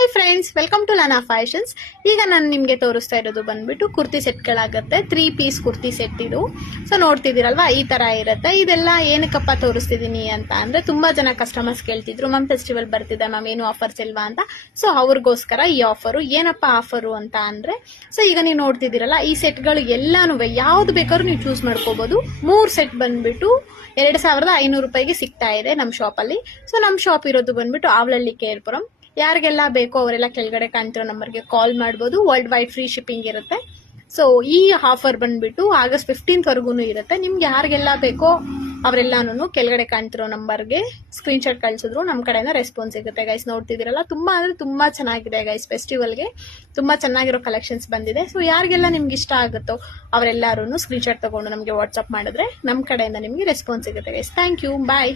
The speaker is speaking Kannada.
Hi friends, welcome to Lana fashions. ಈಗ ನಾನು ನಿಮಗೆ ತೋರಿಸ್ತಾ ಇರೋದು ಬಂದ್ಬಿಟ್ಟು ಕುರ್ತಿ ಸೆಟ್ಗಳಾಗುತ್ತೆ. 3 ಪೀಸ್ ಕುರ್ತಿ ಸೆಟ್ ಇದು. ಸೊ ನೋಡ್ತಿದ್ದೀರಲ್ವಾ, ಈ ತರ ಇರುತ್ತೆ. ಇದೆಲ್ಲ ಏನಕ್ಕಪ್ಪ ತೋರಿಸ್ತಿದ್ದೀನಿ ಅಂತ ಅಂದ್ರೆ, ತುಂಬಾ ಜನ ಕಸ್ಟಮರ್ಸ್ ಕೇಳ್ತಿದ್ರು, ಮ್ಯಾಮ್ ಫೆಸ್ಟಿವಲ್ ಬರ್ತಿದೆ ಮ್ಯಾಮ್, ಏನು ಆಫರ್ಸ್ ಇಲ್ವಾ ಅಂತ. ಸೊ ಅವ್ರಿಗೋಸ್ಕರ ಈ ಆಫರು. ಏನಪ್ಪ ಆಫರು ಅಂತ ಅಂದ್ರೆ, ಸೊ ಈಗ ನೀವು ನೋಡ್ತಿದ್ದೀರಲ್ಲ, ಈ ಸೆಟ್ಗಳು ಎಲ್ಲಾನು ಯಾವ್ದು ಬೇಕಾದ್ರೂ ನೀವು ಚೂಸ್ ಮಾಡ್ಕೋಬಹುದು. 3 ಸೆಟ್ ಬಂದ್ಬಿಟ್ಟು 2500 ರೂಪಾಯಿಗೆ ಸಿಗ್ತಾ ಇದೆ ನಮ್ಮ ಶಾಪ್ ಅಲ್ಲಿ. ಸೊ ನಮ್ಮ ಶಾಪ್ ಇರೋದು ಬಂದ್ಬಿಟ್ಟು ಆವಳಹಳ್ಳಿ ಕೇರ್ಪುರಂ. ಯಾರಿಗೆಲ್ಲ ಬೇಕೋ ಅವರೆಲ್ಲ ಕೆಳಗಡೆ ಕಾಣ್ತಿರೋ ನಂಬರ್ಗೆ ಕಾಲ್ ಮಾಡ್ಬೋದು. ವರ್ಲ್ಡ್ ವೈಡ್ ಫ್ರೀ ಶಿಪ್ಪಿಂಗ್ ಇರುತ್ತೆ. ಸೊ ಈ ಆಫರ್ ಬಂದ್ಬಿಟ್ಟು ಆಗಸ್ಟ್ 15th ವರೆಗೂ ಇರುತ್ತೆ. ನಿಮ್ಗೆ ಯಾರಿಗೆಲ್ಲ ಬೇಕೋ ಅವರೆಲ್ಲಾನು ಕೆಳಗಡೆ ಕಾಣ್ತಿರೋ ನಂಬರ್ಗೆ ಸ್ಕ್ರೀನ್ ಶಾಟ್ ಕಳ್ಸಿದ್ರು ನಮ್ಮ ಕಡೆಯಿಂದ ರೆಸ್ಪಾನ್ಸ್ ಸಿಗುತ್ತೆ ಗೈಸ್. ನೋಡ್ತಿದ್ದೀರಲ್ಲ, ತುಂಬಾ ಅಂದ್ರೆ ತುಂಬಾ ಚೆನ್ನಾಗಿದೆ ಗೈಸ್. ಫೆಸ್ಟಿವಲ್ಗೆ ತುಂಬಾ ಚೆನ್ನಾಗಿರೋ ಕಲೆಕ್ಷನ್ಸ್ ಬಂದಿದೆ. ಸೊ ಯಾರಿಗೆಲ್ಲ ನಿಮ್ಗೆ ಇಷ್ಟ ಆಗುತ್ತೋ ಅವರೆಲ್ಲರೂ ಸ್ಕ್ರೀನ್ ಶಾಟ್ ತಗೊಂಡು ನಮಗೆ ವಾಟ್ಸ್ಆಪ್ ಮಾಡಿದ್ರೆ ನಮ್ಮ ಕಡೆಯಿಂದ ನಿಮ್ಗೆ ರೆಸ್ಪಾನ್ಸ್ ಸಿಗುತ್ತೆ ಗೈಸ್. Thank you, bye.